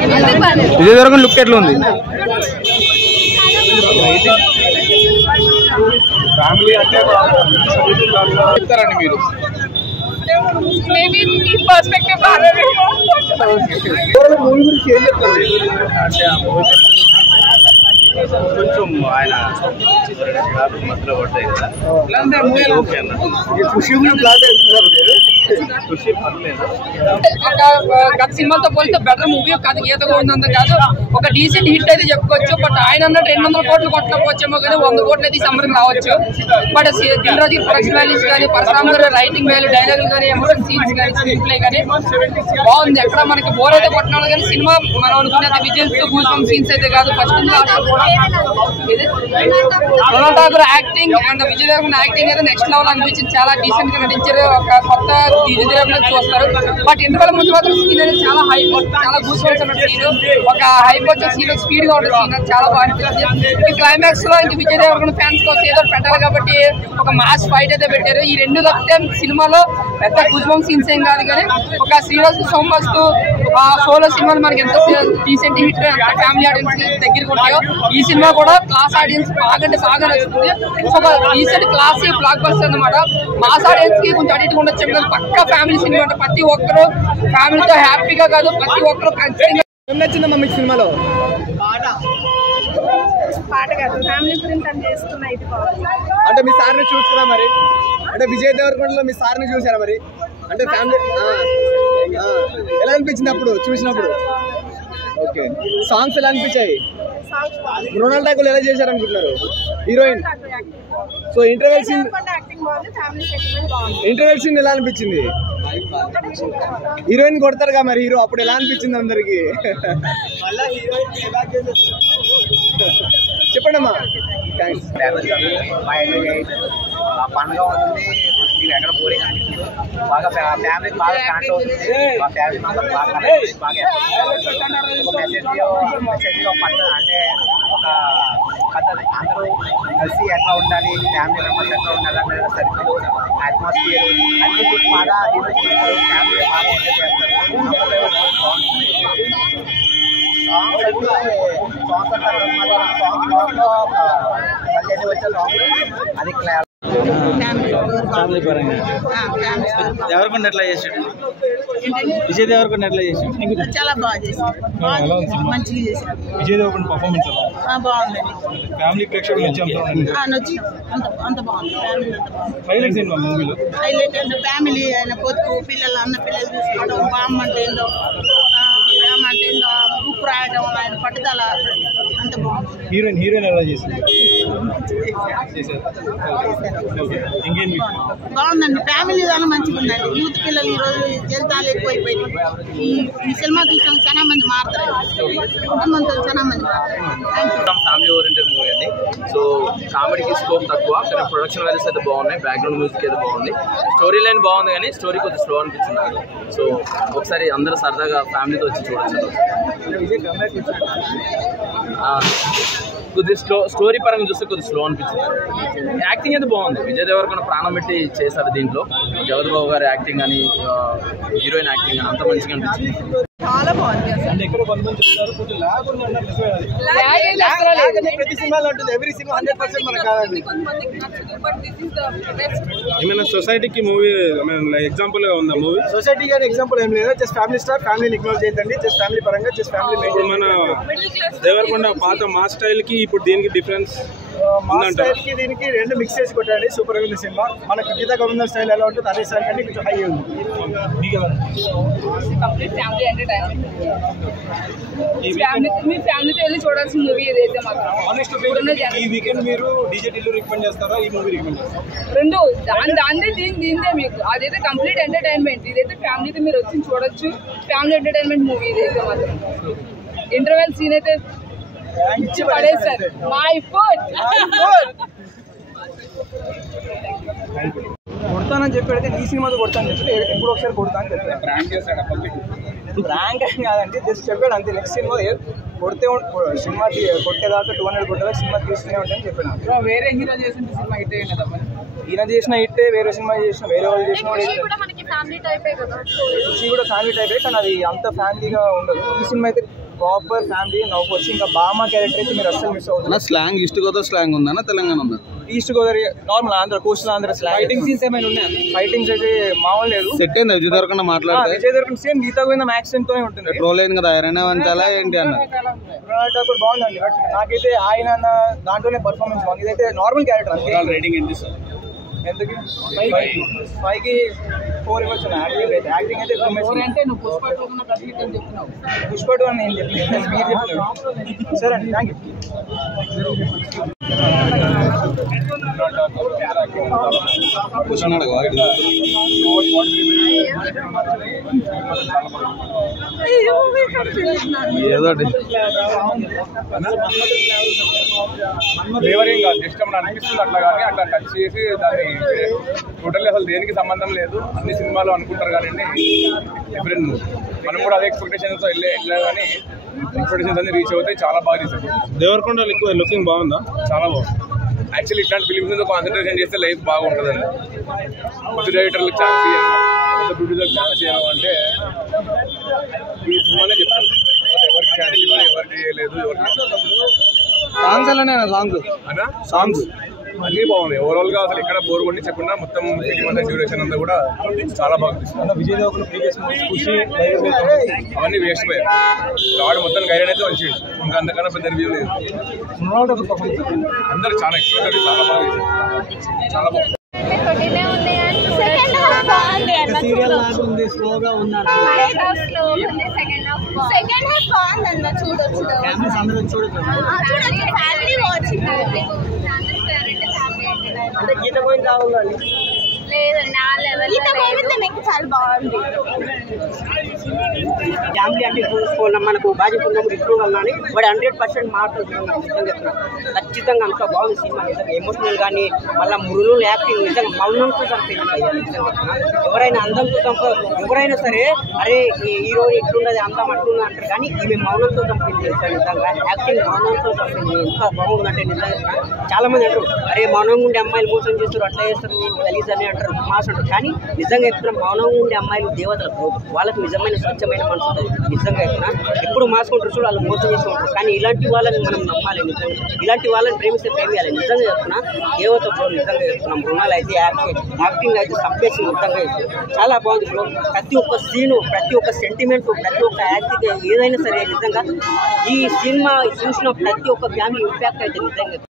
Vijay Devarakonda look ఎట్లా ఉంది? Family అంటే చెప్తారండి మీరు? మేబీ మీ పర్స్పెక్టివ్ బాగానే మూవీ గురించి ఏం చెప్తారు? కొంచెం ఆయన మధ్యలో పడతాయి కదా, ఖుషి ఖుషి పర్లేదు. గత సినిమాతో పోలిస్తే బెటర్ మూవీ కథ గీతగా ఉందంత కాదు, ఒక డీసెంట్ హిట్ అయితే చెప్పుకోవచ్చు. బట్ ఆయన అన్నట్టు 200 కోట్లు కొట్టకపోవచ్చేమో కానీ 100 కోట్లు అయితే ఈ సమ్మర్కి రావచ్చు. But Dil Raju production values కానీ, పరశురామ్ గారు రైటింగ్ వాల్యూ, డైలాగులు కానీ, ఎమోషన్ సీన్స్ కానీ, స్క్రీన్ ప్లే కానీ బాగుంది. ఎక్కడ మనకి బోర్ అయితే కొట్టినాడు కానీ సినిమా మనం అనుకునేది విజయ్ గూస్ సీన్స్ అయితే కాదు. First Ronald Thakur acting and Vijay Deverakonda acting అయితే నెక్స్ట్ లెవెల్ అనిపించింది. చాలా డీసెంట్ గా నటించారు. ఒక కొత్త విజయ్ దేవరకొండ చూస్తారు. బట్ ఇంటర్వెల్ ముందు మాత్రం సీన్ అనేది చాలా హైప్, చాలా గూస్ బంప్స్ ఉన్న సీన్, ఒక హైప్ వచ్చే సీన్, స్పీడ్ గా ఉండే సీన్ చాలా బాగా అనిపించింది. ఈ క్లైమాక్స్ లో ఇంక విజయ్ దేవరకొండ ఫ్యాన్స్ కోసం ఏదో పెట్టాలి కాబట్టి ఒక మాస్ ఫైట్ అయితే పెట్టారు. ఈ రెండు తప్పితే సినిమాలో పెద్ద గూస్ బంప్ సీన్స్ ఏం కాదు కానీ ఒక శ్రీరాజు సోమస్తు సోలో సినిమాలు మనకి ఎంత డీసెంట్ హిట్ ఫ్యామిలీ ఆడియన్స్ దగ్గరికి ఉంటాయో ఈ సినిమా కూడా క్లాస్ ఆడియన్స్ బాగా నచ్చుతుంది. So decent classy block buster అన్నమాట. మాస్ ఆడియన్స్ కి కొంచెం అడిట్ ఉండొచ్చు కానీ పక్కా ఫ్యామిలీ సినిమా అంటే ప్రతి ఒక్కరు ఫ్యామిలీతో హ్యాపీగా కాదు, ప్రతి ఒక్కరు ఖచ్చితంగా. ఏం నచ్చిందమ్మా మీకు సినిమాలో? పాట కాదు, ఫ్యామిలీ గురించి అని చేస్తున్నా. ఇది అంటే మీ సార్ని చూసుకున్నా మరి, అంటే విజయ్ దేవరకొండలో మీ సార్ని చూసారా మరి? అంటే ఫ్యామిలీ ఎలా అనిపించింది అప్పుడు చూసినప్పుడు? ఓకే, సాంగ్స్ ఎలా అనిపించాయి? రొనాల్డ్ ఠాకూర్ ఎలా చేశారు అనుకుంటున్నారు హీరోయిన్? సో ఇంటర్వెల్ సీన్ ఎలా అనిపించింది? హీరోయిన్ కొడతారుగా మరి హీరో, అప్పుడు ఎలా అనిపించింది అందరికి? చెప్పండి అమ్మా. థ్యాంక్స్. పండుగ ఉంటుంది, మీరు ఎక్కడ బోరింగ్ అనిపిస్తుంది, బాగా ఫ్యామిలీకి బాగా కనెక్ట్ అవుతుంది. మా ఫ్యామిలీ మెంబర్స్ బాగా కనెక్ట్, బాగా మెసేజ్ పండుగ అంటే ఒక కథ, అందరూ కలిసి ఎట్లా ఉండాలి, ఫ్యామిలీ మెంబర్స్ ఎట్లా ఉండాలి అనే సర్కిల్, అట్మాస్ఫియర్ అన్ని బాగా దీనిలో చూస్తారు. ఫ్యామిలీ బాగా ఎంజాయ్ చేస్తారు. సాంగ్స్ అంటే సాంగ్స్ అంటారు, సాంగ్స్ వచ్చే సాంగ్ అది ఫ్యామిలీ పరంగా దేవరకొండ ఎట్లా చేసాడు? విజయ్ దేవరకొండ ఎట్లా చేసాడు? చాలా బాగా చేశారు, మంచిగా చేశారు. విజయ్ దేవరకొండ పర్ఫార్మెన్స్ బాగుందండి. ఫ్యామిలీ ప్రేక్షకులు అంత బాగుంది. హైలైట్స్ ఏంటి మూవీలో? హైలైట్ అంటే ఫ్యామిలీ, ఆయన పొదుపు, పిల్లలు, అన్న పిల్లలు చూసుకోవడం, బామ్మ అంటే ఏందో, ప్రేమ అంటే ఏందో, బుక్ రాయడం, ఆయన పట్టుదల అంత బాగుంది. హీరోయిన్ ఎలా చేసింది? బాగుందండి. ఫ్యామిలీ దాని మంచిగా ఉందండి. యూత్ పిల్లలు ఈరోజు జీవితాలు ఎక్కువైపోయినాయి. ఈ సినిమా చూసాం, చాలా మంది మారుతారు, కుటుంబంతో చాలా మంది మారుతారు. ఫ్యామిలీ ఓరియంటెడ్ మూవీ అండి. సో కామెడీకి స్కోప్ తక్కువ, కానీ ప్రొడక్షన్ వాల్యూస్ అయితే బాగున్నాయి, బ్యాక్గ్రౌండ్ మ్యూజిక్ అయితే బాగుంది, స్టోరీ లైన్ బాగుంది కానీ స్టోరీ కొద్దిగా స్లో అనిపించింది. సో ఒకసారి అందరూ సరదాగా ఫ్యామిలీతో వచ్చి చూడొచ్చు. కొద్దిగా స్టోరీ పరంగా చూస్తే కొద్దిగా స్లో అనిపించింది. యాక్టింగ్ అయితే బాగుంది, విజయ్ దేవరకొండ ప్రాణం పెట్టి చేశారు దీంట్లో. జగత్ బాబు గారి యాక్టింగ్ అని, హీరోయిన్ యాక్టింగ్ అని అంత మంచిగా అనిపించింది. చాలా బాగుంది. ప్రతి సినిమాలో ఉంటుంది, ఎవ్రీ సినిమా 100% మనకు కాదండి. ఏమైనా సొసైటీకి మూవీ ఎగ్జాంపుల్ గా ఉందా మూవీ? సొసైటీ గారి ఎగ్జాంపుల్ ఏం లేదు, జస్ట్ ఫ్యామిలీ స్టార్, ఫ్యామిలీని ఇగ్నోర్ చేయదండి, జస్ట్ ఫ్యామిలీ పరంగా, జస్ట్ ఫ్యామిలీ మెయింటైన్. మన దేవరకొండ పాత మాస్ స్టైల్ కి ఇప్పుడు దీనికి డిఫరెన్స్ స్టైల్కి దీనికి రెండు మిక్స్ చేసి కొట్టాడు. సూపర్ ఉంది సినిమా. మనకు గీతా గోవింద స్టైల్ ఎలా ఉంటుంది అదే స్టైల్ కంటే కొంచెం హై ఉంది. Complete family entertainment. మీ ఫ్యామిలీతో వెళ్ళి చూడాల్సిన మూవీ ఏదైతే మాత్రం. ఈ వీకెండ్ మీరు డీజే టిల్లు రికమెండ్ చేస్తారా, ఈ మూవీ రికమెండ్ చేస్తారా? రెండు దాందే దీందే మీకు. అదైతే కంప్లీట్ ఎంటర్టైన్మెంట్, ఇదైతే ఫ్యామిలీతో మీరు వచ్చి చూడొచ్చు. ఫ్యామిలీ ఎంటర్టైన్మెంట్ మూవీ ఇదైతే మాత్రం. ఇంటర్వెల్ సీన్ అయితే ఇచ్చి పడేసారు. మై ఫుడ్ కొడతానని చెప్పాడు, ఈ సినిమాతో కొడతానని చెప్పి ఎప్పుడు ఒకసారి కొడతా అని చెప్పాడు. ర్యాంక్ అని కాదంటే జస్ట్ చెప్పాడు అంతే. నెక్స్ట్ సినిమా కొడితే సినిమా కొట్టేదాకా 200 కొట్టేదాకా సినిమా తీస్తూనే ఉంటాయని చెప్పాను. వేరే హీరో చేసిన సినిమా హిట్ అయ్యింది కదా. ఈయన చేసిన హిట్టే, వేరే సినిమా చేసిన, వేరే వాళ్ళు చేసిన కూడా మనకి ఫ్యామిలీ టైపే కదా. కూడా ఫ్యామిలీ టైపే, కానీ అది అంత ఫ్యామిలీగా ఉండదు. ఈ సినిమా అయితే ప్రాపర్ ఫ్యామిలీ నవ్వుకు వచ్చి ఇంకా బామ్మ క్యారెక్టర్ అయితే మీరు అస్సలు మిస్ అవుతుంది. స్లాంగ్ ఈస్ట్ గోదావరి స్లాంగ్ ఉందా తెలంగాణ ఉందా? East Godavari normal Andhra coastal Andhra fighting scenes ఏమైనా ఉన్నాయి? ఫైటింగ్స్ అయితే మామూలు లేదు. సెట్ అయింది విజయ్ దేవరకొండ మాట్లాడితే. విజయ్ దేవరకొండ సేమ్ గీతా గోవిందం యాక్సెంట్ తోనే ఉంటుంది. ట్రోల్ అయింది కదా ఐరన్ వంచాలా ఏంటి అన్న. మృణాల్ ఠాకూర్ బాగుందండి, బట్ నాకైతే ఆయన దాంట్లోనే పర్ఫార్మెన్స్ బాగుంది. ఇదైతే నార్మల్ క్యారెక్టర్. రేటింగ్ ఏంటి సార్? ఎందుకు 5కి 4 ఇవ్వచ్చు. యాక్టింగ్ అయితే అంటే నువ్వు పుష్ప 2 అని నేను చెప్పలేదు, మీరు చెప్పలేదు. సరే అండి, థ్యాంక్ యూ. ఏదో ఫ్లేవరింగ్ కాదు, జస్ట్ ఏమన్నా అనిపిస్తుంది అట్లా, కానీ అట్లా టచ్ చేసి దాన్ని టోటల్లీ అసలు దేనికి సంబంధం లేదు. అన్ని సినిమాలు అనుకుంటారు కానీ డిఫరెంట్ మూవీ. మనం కూడా అదే ఎక్స్పెక్టేషన్స్ వెళ్ళా కానీ ఎక్స్పెక్టేషన్స్ అన్ని రీచ్ అవుతాయి. చాలా బాగా రీచ్ అవుతాయి. దేవరకొండ లుకింగ్ బాగుందా? చాలా బాగుంది. యాక్చువల్లీ ఇట్లాంటి ఫిలిమ్స్ మీద కాన్సన్ట్రేషన్ చేస్తే లైఫ్ బాగుంటుందండి. కొత్త డైరెక్టర్లకు ఛాన్స్ ఇవ్వను, కొత్త ప్రొడ్యూసర్కి ఛాన్స్ ఇవ్వను అంటే ఈ సినిమానే చెప్తాను. ఎవరికి ఛాన్స్ ఇవ్వాలి, ఎవరికి చేయలేదు, ఎవరికి సాంగ్స్ అలానే అన్నా సాంగ్స్ అన్నీ బాగున్నాయి. ఓవరాల్ గా అసలు ఎక్కడ బోర్ కొట్టి చెప్పకుండా మొత్తం డ్యూరేషన్ అంతా కూడా చాలా బాగా తీస్తుంది. విజయ్ దేవరకొండ ప్రీవియస్ మూవీస్ ఖుషి అవన్నీ వేస్ట్ పోయాయి. రావడం మొత్తం గైడ్ అయితే మంచి, ఇంకా అంతకన్నా పెద్ద రివ్యూ లేదు. మృణాల్ ఠాకూర్ పర్ఫార్మెన్స్ అందరూ చాలా ఎక్స్పెక్టెడ్, చాలా బాగా చేశారు, చాలా బాగుంది. సీరియల్ లాగా ఉంది, స్లోగా ఉందండి. సెకండ్ హాఫ్ బాగుందన్న, చూడొచ్చు. ఫ్యామిలీస్ అందరూ చూడొచ్చు. ఫ్యామిలీ వాచింగ్ అంటే గీత పోయింది కావాలండి. లేదు, నా లెవెల్ గీత గోవిందం ఇంకా చాలా బాగుంది. ఫ్యామిలీ అంటే చూసుకోవాలి, మనకు బాధ్యత ఉన్నప్పుడు ఇప్పుడు కానీ వాడు 100% మాట్లాడుతున్నాను. నిజంగా చెప్తున్నాను, ఖచ్చితంగా అంత బాగుంది సినిమా. నిజంగా ఎమోషనల్ కానీ మళ్ళీ మురులు యాక్టింగ్ నిజంగా మౌనంతో చంపేది. ఎవరైనా అందంతో ఎవరైనా సరే అరే హీరో ఇట్లున్నది అందం అట్లుంది అంటారు, కానీ ఈమె మౌనంతో చంపింది. నిజంగా యాక్టింగ్ మౌనంతో చంపింది. ఎంత బాగుందంటే నిజంగా చాలా మంది అంటారు అరే మౌనంగా ఉండే అమ్మాయిలు మోసం చేస్తారు, అట్లా చేస్తారు, గలీజ్ అని అంటారు, మాస్ అంటారు. కానీ నిజంగా చెప్తున్నా మౌనంగా ఉండే అమ్మాయిలు దేవతలు, వాళ్ళకి నిజమైన స్వచ్ఛమైన మనసు ఉంటుంది. నిజంగా చెప్తున్నా ఎప్పుడు మాసుకుంటారు చూడు, వాళ్ళు మోసం చేస్తూ ఉంటారు. కానీ ఇలాంటి వాళ్ళని మనం నమ్మాలి, నిజంగా ఇలాంటి వాళ్ళని ప్రేమిస్తే ప్రేమియాలి. నిజంగా చెప్తున్నా దేవత బ్రో, నిజంగా చెప్తున్నాం. మృణాల్ అయితే యాక్టింగ్ అయితే సబ్జెక్ట్ నిజంగా చాలా బాగుంది బ్రో. ప్రతి ఒక్క సీను, ప్రతి ఒక్క సెంటిమెంట్, ప్రతి ఒక్క యాక్టింగ్ ఏదైనా సరే నిజంగా ఈ సినిమా చూసిన ప్రతి ఒక్క ఫ్యామిలీ ఇంపాక్ట్ అయితే నిజంగా